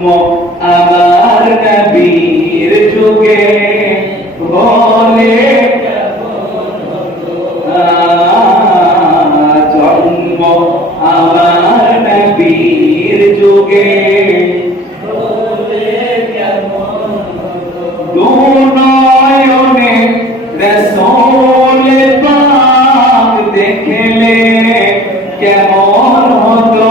আমার নবীর যুগে বলে জন্ম আমার নবীর যুগে। দুনয়নে রসোল পাক দেখলে কেমন হতো?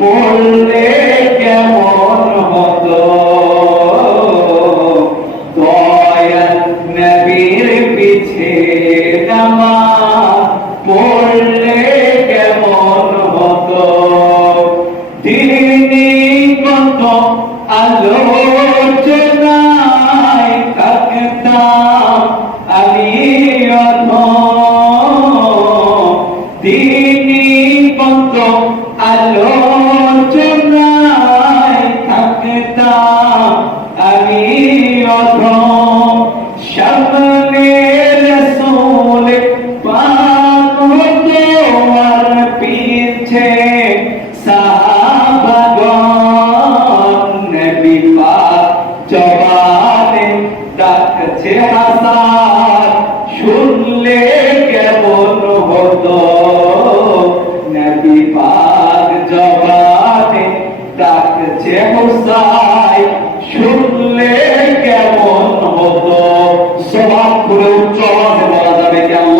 বললে কেমন হতো? নবীর পিছে নামাজ পড়লে কেমন হতো? তিনি কত আলো আমার শুনলে কেমন হতো? নবী পাক জবানে ডাকছে মুসাই, শুনলে কেমন হতো? সবাক করে উচ্চ বলা যাবে কেমন?